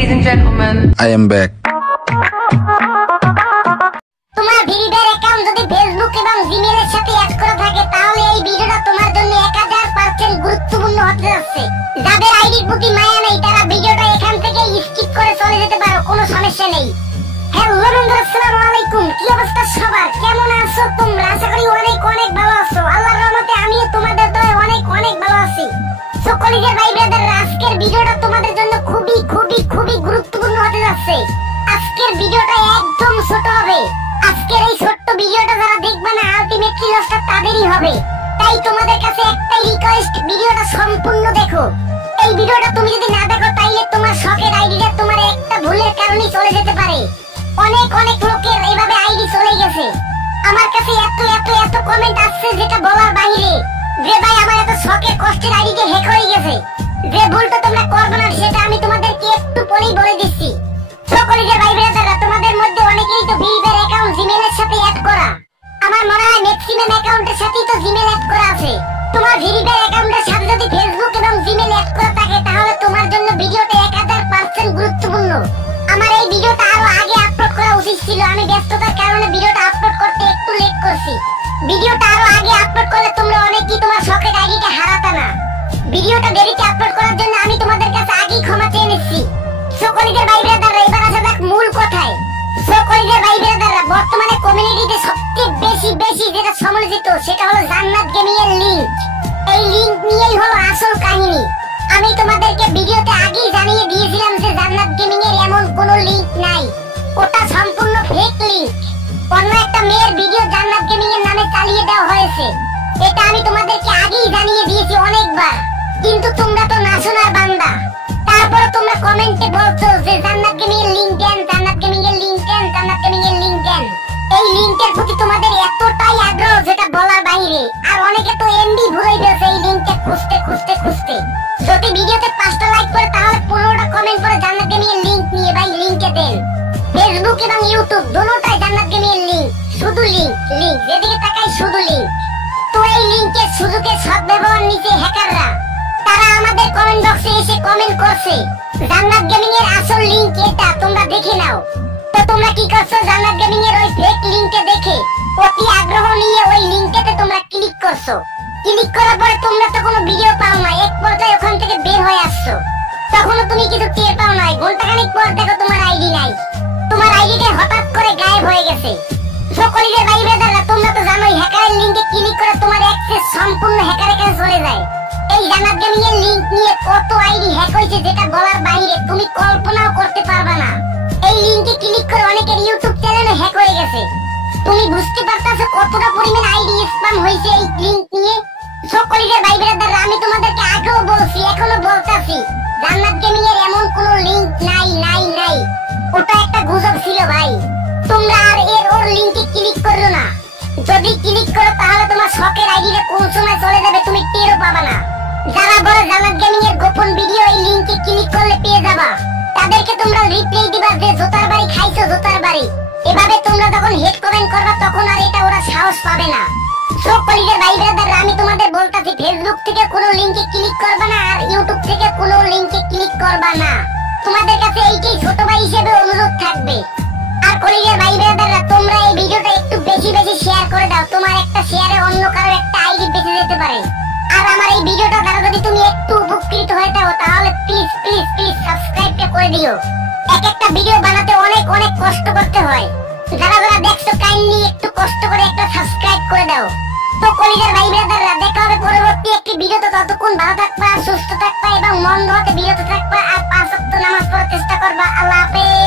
ladies and gentlemen. I am back. তোমার ভিডিওর account যদি ফেসবুক এবং জিমেইলের সাথে অ্যাড করা থাকে তাহলে এই ভিডিওটা তোমার জন্য 1000% গুরুত্বপূর্ণ হতে যাচ্ছে। যাদের আইডির প্রতি মায়া নেই তারা ভিডিওটা এখান থেকে স্কিপ করে চলে যেতে পারো, কোনো সমস্যা নেই। হ্যালো বন্ধুরা, আসসালামু আলাইকুম। কি অবস্থা সবার? কেমন আছো তোমরা? আশা করি অনেক ভালো আছো। আল্লাহর রহমতে আমিও তোমাদের দয়ায় অনেক ভালো আছি। সো কলিজার ভাই ব্রাদার, আজকের ভিডিওটা তোমাদের জন্য খুবই গুরুত্বপূর্ণ হতে যাচ্ছে। আজকের ভিডিওটা একদম ছোট হবে। আজকের এই ছোট্ট ভিডিওটা যারা দেখবে না আলটিমেটলি লসটা তাদেরই হবে। তাই তোমাদের কাছে একটাই রিকোয়েস্ট, ভিডিওটা সম্পূর্ণ দেখো। এই ভিডিওটা তুমি যদি না দেখো তাইলে তোমার শখের আইডিটা তোমার একটা ভুলের কারণে চলে যেতে পারে। অনেক লোকের এইভাবে আইডি চলে গেছে। আমার কাছে এত কমেন্ট আসছে যেটা বলার বাইরে, যে ভাই আমার এত শখের কষ্টের আইডিটা হ্যাক হয়ে গেছে। যে ভুলটা তোমরা করবে না সেটা আমি তোমাদেরকে একটু পরেই বলে দিচ্ছি। সকলের ভাই ব্রাদাররা, তোমাদের মধ্যে অনেকেই তো ভিডিওর অ্যাকাউন্ট জিমেইলের সাথে অ্যাড করা। আমার মনে হয় ম্যাক্সিমাম অ্যাকাউন্টের সাথেই তো জিমেইল অ্যাড করা আছে। তোমার ভিডিওর অ্যাকাউন্টের সাথে যদি ফেসবুক এবং জিমেইল অ্যাড করা থাকে তাহলে তোমার জন্য ভিডিওটা 1000% গুরুত্বপূর্ণ। আমার এই ভিডিওটা আরো আগে আপলোড করা উচিত ছিল, আমি ব্যস্ততার কারণে ভিডিওটা আপলোড করতে একটু লেট করছি। ভিডিওটা আরো আগে আপলোড করলে তোমরা অনেকেই তোমার শখের আইডিটা হারাতে না। ভিডিওটা দেরিতে আপলোড করার জন্য আমি তোমাদের কাছে আগেই ক্ষমা চেয়ে নিচ্ছি। সকলের ভাই ব্রাদাররা, এবার আসা যাক মূল কথায়। সকলের ভাই ব্রাদাররা, বর্তমানে কমিউনিটিতে সবচেয়ে বেশি যেটা সমালোচিত সেটা হলো জান্নাত গেমিং এর লিংক। এই লিংক নিয়েই হলো আসল কাহিনী। আমি তোমাদেরকে ভিডিওতে আগেই জানিয়ে দিয়েছিলাম যে জান্নাত গেমিং এর এমন কোনো লিংক নাই, ওটা সম্পূর্ণ ফেক লিংক। অন্য একটা মেয়ের ভিডিও জান্নাত গেমিং এর নামে চালিয়ে দেওয়া হয়েছে, এটা আমি তোমাদেরকে আগেই জানিয়ে দিয়েছি অনেকবার, কিন্তু তোমরা তো না শোনার বান্দা। তারপরে তোমরা কমেন্টে বলছো যে জান্নাত গেমিং এর লিংক দেন, জান্নাত গেমিং এর লিংক দেন, জান্নাত গেমিং এর লিংক দেন। এই লিংকের প্রতি তোমাদের এতটাই আগ্রহ যেটা বলার বাইরে। আর অনেকে তো এমবি ভুলে গেছে এই লিংকটা খুঁজতে। যদি ভিডিওতে 5টা লাইক করে তাহলে 15টা কমেন্ট করে জান্নাত গেমিং এর লিংক নিয়ে ভাই লিংকে দেন। ফেসবুক এবং ইউটিউব দুটোটাই জান্নাত গেমিং এর লিংক, শুধু লিংক যেদিকে তাকাই শুধু লিংক। তো এই লিংকের সুযোগের সদ্ব্যবহার নিচে হ্যাকাররা, তারা আমাদের কমেন্ট বক্সে এসে কমেন্ট করছে জান্নাত গেমিং এর আসল লিংক এটা, তোমরা দেখে নাও। তো তোমরা কি করছো? জান্নাত গেমিং এর ওই ফেক লিংকটা দেখে অতি আগ্রহ নিয়ে ওই লিংকটাতে তোমরা ক্লিক করছো। ক্লিক করার পরে তোমরা তো কোনো ভিডিও পাও না, এক পর্যায়ে ওখান থেকে বের হয়ে আসছো। তখনও তুমি কিছু টের পাও না। ঘন্টাখানিক পর দেখো তোমার আইডি নাই, তোমার আইডিটা হঠাৎ করে গায়েব হয়ে গেছে। সকলের ভাই ব্রাদাররা, তোমরা তো জানোই হ্যাকারের লিংকে ক্লিক করে তোমার অ্যাক্সেস সম্পূর্ণ হ্যাকারের কাছে চলে যায়। এই জান্নাত গেমিং এর লিংক নিয়ে কত আইডি হ্যাক হয়েছে যেটা বলার বাইরে, তুমি কল্পনাও করতে পারবা না। এই লিংকে ক্লিক করে অনেকের ইউটিউব চ্যানেলও হ্যাক হয়ে গেছে। তুমি বুঝতে পারতাছো কতটা পরিমাণ আইডি স্প্যাম হয়েছে এই লিংক নিয়ে? সকলের ভাই ব্রাদাররা, আমি তোমাদেরকে আগেও বলছি, এখনো বলতাছি, জান্নাত গেমিং এর এমন কোনো লিংক নাই। ওটা একটা গুজব ছিল ভাই। তোমরা আর ওর লিংকে ক্লিক করো না। যদি ক্লিক করো তাহলে তোমার শখের আইডিটা কোন সময় চলে যাবে তুমি টেরও পাবা না। যারা বলে জান্নাত গেমিং এর গোপন ভিডিও এই লিংকে ক্লিক করলে পেয়ে যাবা, তাদেরকে তোমরা রিপ্লাই দিবা যে জোতার বাড়ি খাইছো জোতার বাড়ি। এভাবে তোমরা যখন হেড কমেন্ট করবা তখন আর এটা ওরা সাহস পাবে না। সকলের ভাই ব্রাদাররা, আমি তোমাদের বলতাছি ফেসবুক থেকে কোনো লিংকে ক্লিক করবা না আর ইউটিউব থেকে কোনো লিংকে ক্লিক করবা না। তোমাদের কাছে এইটাই ছোট ভাই হিসেবে অনুরোধ থাকবে। আর কলিজার ভাই ব্রাদাররা, তোমরা এই ভিডিওটা একটু বেশি শেয়ার করে দাও। তোমার একটা শেয়ারে অন্য কারো একটা আইডি বেঁচে যেতে পারে। আর আমার এই ভিডিওটা দ্বারা যদি তুমি একটু উপকৃত হয়ে থাকো তাহলে প্লিজ সাবস্ক্রাইবটা করে দিও। একটা ভিডিও বানাতে অনেক কষ্ট করতে হয়। যারা দেখছো কাইন্ডলি একটু কষ্ট করে একটা সাবস্ক্রাইব করে দাও। তো কলিজার ভাই ব্রাদাররা, দেখা হবে পরবর্তী একটি ভিডিওতে। ততক্ষণ ভালো থাকবা, সুস্থ থাকবা এবং মন্দ হতে বিরত থাকবা আর 5 ওয়াক্ত নামাজ পড়ার চেষ্টা করবা। আল্লাহ হাফেজ।